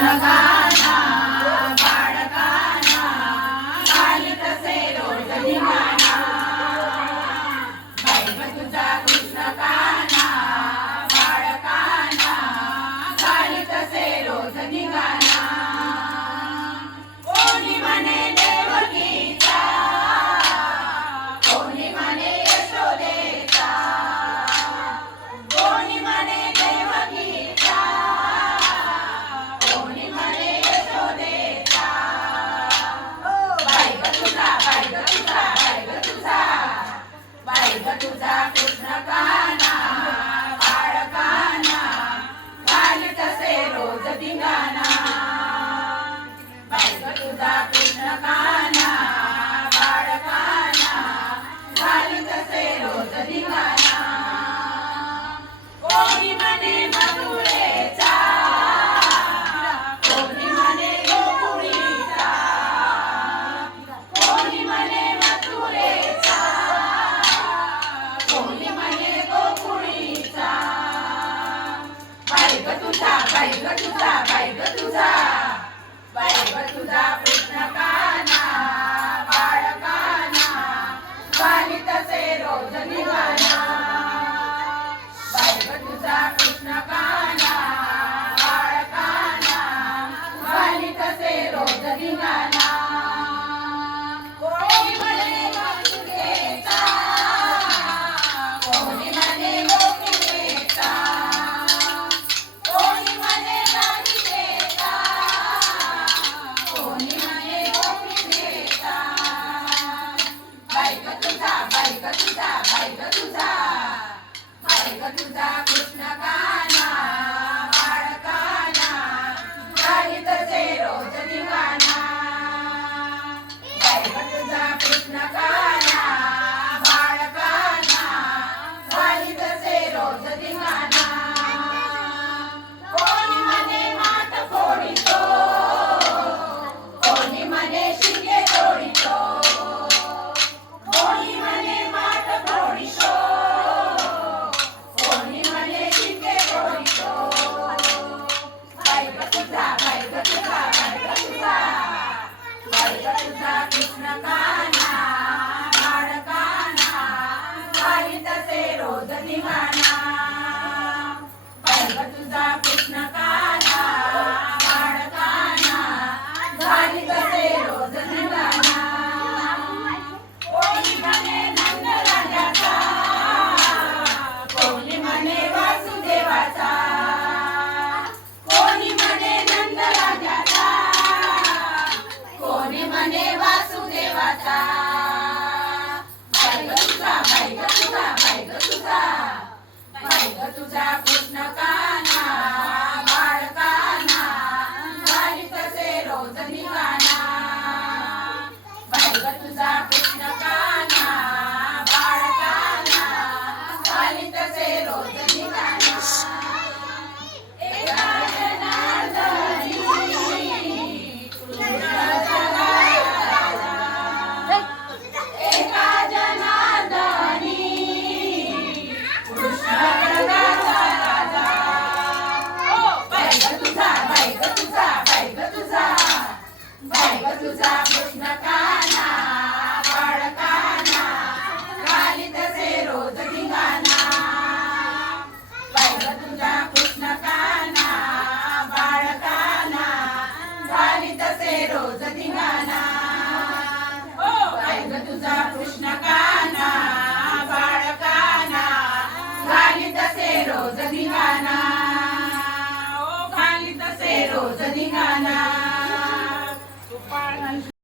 कृष्ण गाना बाळकाना घालीत से रोज धिंगाणा बाई ग तुझा कृष्ण गाना बाळकाना घालीत से रोज धिंगाणा कोणी म्हणे देवकीचा कोणी म्हणे यशोदेचा कोणी म्हणे देवकीचा कोणी म्हणे यशोदेचा बाई ग तुझा बाई ग तुझा बाई ग तुझा बाई ग तुझा कृष्ण गाना बाळकाना घालीत से रोज धिंगाणा बाई ग तुझा कृष्ण गाना बाळकाना घालीत से रोज धिंगाणा कोणी म्हणे मथुरेचा कोणी म्हणे गोकुळीचा कोणी म्हणे मथुरेचा कोणी म्हणे गोकुळीचा बाई ग तुझा बाई ग तुझा बाई ग तुझा बाई ग तुझा कृष्ण गाना बाळकाना घालीत से रोज धिंगाणा बाई ग तुझा कृष्ण गाना बाळकाना घालीत से रोज धिंगाणा कोणी म्हणे मथुरेचा कोणी म्हणे गोकुळेचा कोणी म्हणे राधिकेचा कोणी म्हणे गोपिकेचा बाई ग तुझा बाई ग तुझा बाई ग तुझा बाई ग तुझा कृष्ण गाना बाळकाना घालीत से रोज धिंगाणा बाई ग तुझा कृष्ण गाना बाळकाना घालीत से रोज धिंगाणा कोणी म्हणे माठ फोडितो कोणी म्हणे शिंगे तोडितो कोणी म्हणे माठ फोडितो कोणी म्हणे शिंगे तोडितो बाई ग तुझा बाई ग तुझा बाई ग तुझा बाई ग तुझा कृष्ण गाना बाळकाना घालीत से रोज धिंगाणा बाई ग तुझा कृष्ण गाना बाळकाना घालीत से रोज धिंगाणा कोणी म्हणे नंदराजाचा कोणी म्हणे वासुदेवाचा कोणी म्हणे नंदराजाचा कोणी म्हणे वासुदेवाचा बाई ग तुझा बाई ग तुझा बाई ग तुझा बाई ग तुझा कृष्ण गाना बाळकाना घालीत से रोज धिंगाणा बाई ग तुझा कृष्ण गाना बाळकाना घालीत से रोज धिंगाणा एका जनार्दनी कृष्ण जगाचा राजा एका जनार्दनी कृष्ण जगाचा राजा बाई ग तुझा बाई ग तुझा बाई ग तुझा बाई ग तुझा कृष्ण गाना बाळकाना घालीत से रोज धिंगाणा बाई ग तुझा कृष्ण गाना बाळकाना घालीत से रोज धिंगाणा बाई ग तुझा कृष्ण गाना बाळकाना घालीत से रोज धिंगाणा घालीत से रोज धिंगाणा